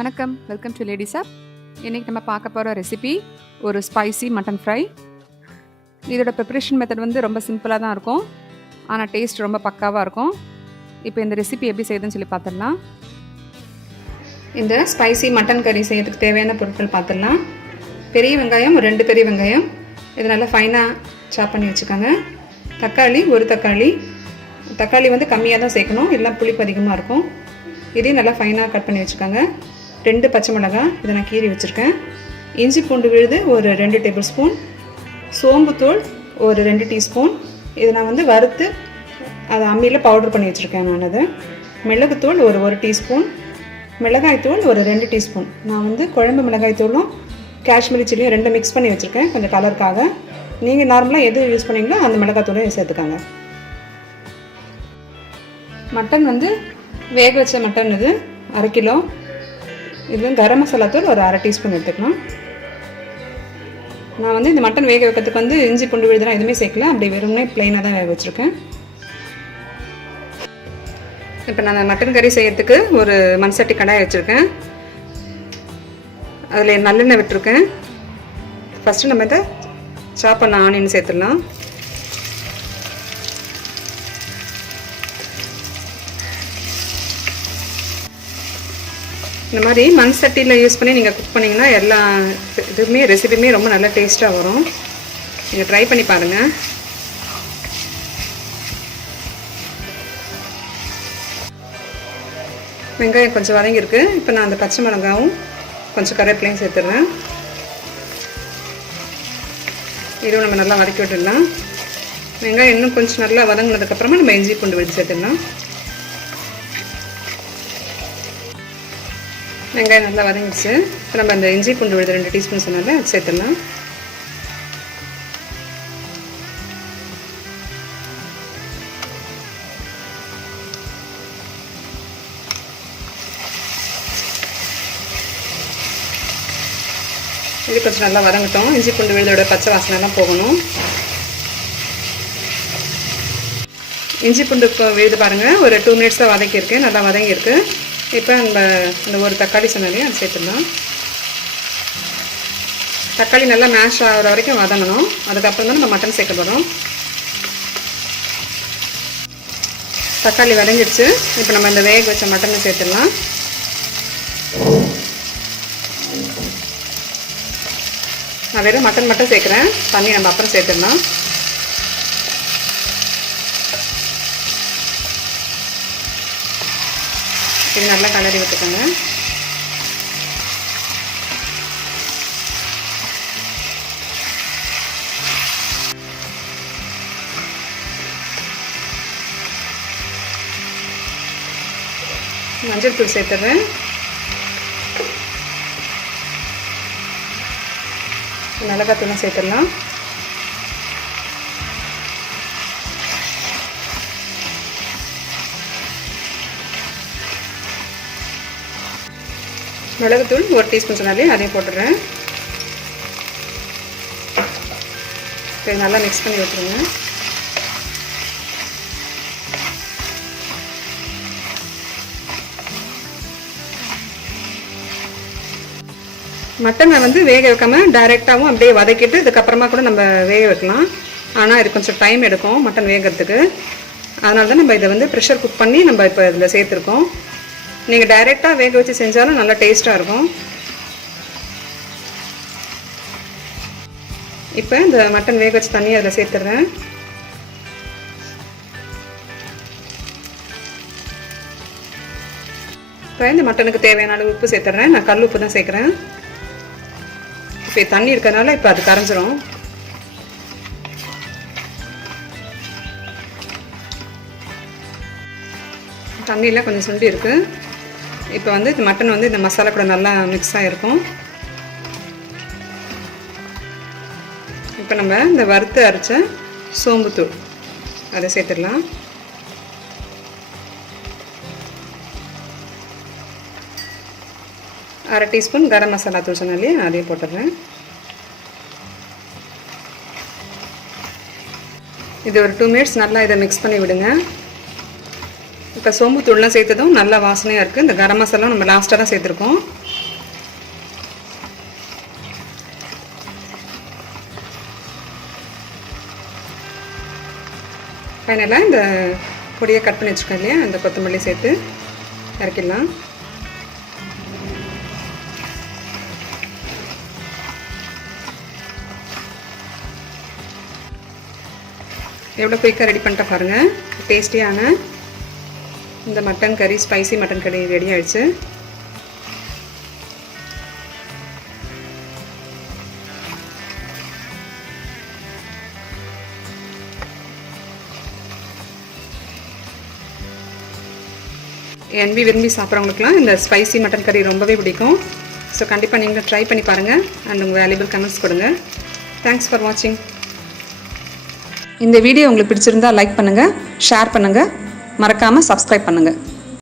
வணக்கம், welcome to ladies app. இன்றைக்கி நம்ம பார்க்க போகிற ரெசிபி ஒரு ஸ்பைசி மட்டன் ஃப்ரை. இதோட ப்ரிப்ரேஷன் மெத்தட் வந்து ரொம்ப சிம்பிளாக தான் இருக்கும், ஆனால் டேஸ்ட் ரொம்ப பக்காவாக இருக்கும். இப்போ இந்த ரெசிபி எப்படி செய்யுதுன்னு சொல்லி பார்த்துடலாம். இந்த ஸ்பைசி மட்டன் கறி செய்யறதுக்கு தேவையான பொருட்கள் பார்த்துடலாம். பெரிய வெங்காயம், 2 பெரிய வெங்காயம், இது நல்லா ஃபைனாக சாப் பண்ணி வச்சுக்கோங்க. தக்காளி, 1 தக்காளி. தக்காளி வந்து கம்மியாக தான் சேர்க்கணும், இல்லை புளிப்பு அதிகமாக இருக்கும். இதையும் நல்லா ஃபைனாக கட் பண்ணி வச்சுக்கோங்க. 2 பச்சை மிளகாய், இதை நான் கீறி வச்சுருக்கேன். இஞ்சி பூண்டு விழுது ஒரு 2 டேபிள் ஸ்பூன். சோம்புத்தூள் ஒரு 2 டீஸ்பூன். இதை நான் வந்து வறுத்து அதை அம்மியில் பவுடர் பண்ணி வச்சுருக்கேன். நான் அதை மிளகுத்தூள் ஒரு 1 டீஸ்பூன். மிளகாய்த்தூள் ஒரு 2 டீஸ்பூன். நான் வந்து குழம்பு மிளகாய்த்தூளும் காஷ்மீரி சில்லியும் 2 மிக்ஸ் பண்ணி வச்சுருக்கேன், கொஞ்சம் கலருக்காக. நீங்கள் நார்மலாக எது யூஸ் பண்ணீங்களோ அந்த மிளகாய்த்தூளையும் சேர்த்துக்காங்க. மட்டன் வந்து வேக வச்ச மட்டன், இது 1/2 கிலோ. இதில் கரம் மசாலா தூள் ஒரு 1/2 டீஸ்பூன் எடுத்துக்கலாம். நான் வந்து இந்த மட்டன் வேக வைக்கிறதுக்கு வந்து இஞ்சி பூண்டு விழுதுலாம் எதுவுமே சேர்க்கல, அப்படி வெறும்னே ப்ளைனாக தான் வேக வச்சுருக்கேன். இப்போ நான் மட்டன் கறி செய்யறதுக்கு ஒரு மண் சட்டி கடாய் வச்சுருக்கேன். அதில் நல்லெண்ணெய் விட்டுருக்கேன். ஃபஸ்ட்டு நம்ம இதை சாப் பண்ண ஆனியன் சேர்த்துடலாம். இந்த மாதிரி மண் சட்டியில் யூஸ் பண்ணி நீங்கள் குக் பண்ணிங்கன்னா எல்லா இதுவுமே ரெசிபியுமே ரொம்ப நல்லா டேஸ்ட்டாக வரும். நீங்கள் ட்ரை பண்ணி பாருங்கள். வெங்காயம் கொஞ்சம் வதங்கியிருக்கு. இப்போ நான் அந்த பச்சை மிளகாவும் கொஞ்சம் கருவேப்பிலையும் சேர்த்துடுறேன். இதுவும் நம்ம நல்லா வதக்கி விட்டுடலாம். வெங்காயம் இன்னும் கொஞ்சம் நல்லா வதங்கினதுக்கப்புறமா நம்ம இஞ்சி பூண்டு விழுந்து சேர்த்துடலாம். வெங்காயம் நல்லா வதங்கிடுச்சு. இப்போ நம்ம அந்த இஞ்சி பூண்டு விழுது 2 டீஸ்பூன் சொன்னால அது சேர்த்துடலாம். இது கொஞ்சம் நல்லா வதங்கட்டும். இஞ்சி பூண்டு விழுதோட பச்சை வாசனைலாம் போகணும். இஞ்சி பூண்டு விழுது பாருங்கள், ஒரு 2 மினிட்ஸில் வதக்கியிருக்கேன், நல்லா வதங்கியிருக்கு. இப்போ நம்ம அந்த ஒரு தக்காளி சொன்னாலே அது சேர்த்துடலாம். தக்காளி நல்லா மேஷ் ஆகிற வரைக்கும் வதங்கணும். அதுக்கப்புறம் தான் நம்ம மட்டன் சேர்க்க போகிறோம். தக்காளி வதங்கிடுச்சு. இப்போ நம்ம இந்த வேக வச்ச மட்டனை சேர்த்துடலாம். நான் வெறும் மட்டன் மட்டும் சேர்க்குறேன், தண்ணி நம்ம அப்புறம் சேர்த்துடலாம். இது நல்லா கலரி விட்டுக்கோங்க. மஞ்சள் தூள் சேர்த்துறேன். மிளகாத்தூளும் சேர்த்துடலாம். மிளகுத்தூள் 1 டீஸ்பூன் சொன்னாலே அதையும் போட்டுடுறேன். இப்போ நல்லா மிக்ஸ் பண்ணி வச்சுருங்க. மட்டனை வந்து வேக வைக்காமல் டைரெக்டாகவும் அப்படியே வதக்கிட்டு இதுக்கப்புறமா கூட நம்ம வேக வைக்கலாம். ஆனால் இது கொஞ்சம் டைம் எடுக்கும் மட்டன் வேகிறதுக்கு. அதனால தான் நம்ம இதை வந்து ப்ரெஷர் குக் பண்ணி நம்ம இப்போ இதில் சேர்த்துருக்கோம். நீங்கள் டைரெக்டாக வேக வச்சு செஞ்சாலும் நல்லா டேஸ்ட்டாக இருக்கும். இப்போ இந்த மட்டன் வேக வச்சு தண்ணி அதில் சேர்த்துடுறேன். இப்போ இந்த மட்டனுக்கு தேவையான அளவு உப்பு சேர்த்துட்றேன். நான் கல் உப்பு தான் சேர்க்குறேன். இப்போ தண்ணி இருக்கிறதுனால இப்போ அது கரைஞ்சிரும். தண்ணியில் கொஞ்சம் சுண்டி இருக்குது. இப்போ வந்து இந்த மட்டன் வந்து இந்த மசாலா கூட நல்லா மிக்ஸ் ஆகிருக்கும். இப்போ நம்ம இந்த வறுத்து அரைச்ச சோம்புத்தூள் அதை சேர்த்துடலாம். அரை டீஸ்பூன் கரம் மசாலா தூள் சொன்னாலே அதையும் போட்டுடுறேன். இது ஒரு 2 மினிட்ஸ் நல்லா இதை மிக்ஸ் பண்ணி விடுங்க. இப்போ சோம்பு தூள்லாம் சேர்த்ததும் நல்ல வாசனையாக இருக்குது. இந்த கரம் மசாலா நம்ம லாஸ்ட்டாக தான் சேர்த்துருக்கோம். ஃபைனலாக இந்த பொடியை கட் பண்ணி வச்சுருக்கோம் இல்லையா, அந்த கொத்தமல்லி சேர்த்து இறக்கிடலாம். எவ்வளோ குயிக்காக ரெடி பண்ணிட்டா பாருங்கள். டேஸ்டியான இந்த மட்டன் கறி, ஸ்பைசி மட்டன் கறி ரெடி ஆகிடுச்சு. என்வி விரும்பி சாப்பிட்றவங்களுக்குலாம் இந்த ஸ்பைசி மட்டன் கறி ரொம்பவே பிடிக்கும். ஸோ கண்டிப்பாக நீங்களும் ட்ரை பண்ணி பாருங்கள் அண்ட் உங்கள் வேல்யூபிள் கமெண்ட்ஸ் கொடுங்க. தேங்க்ஸ் ஃபார் வாட்சிங். இந்த வீடியோ உங்களுக்கு பிடிச்சிருந்தால் லைக் பண்ணுங்கள், ஷேர் பண்ணுங்கள், மறக்காமல் சப்ஸ்கிரைப் பண்ணுங்கள்.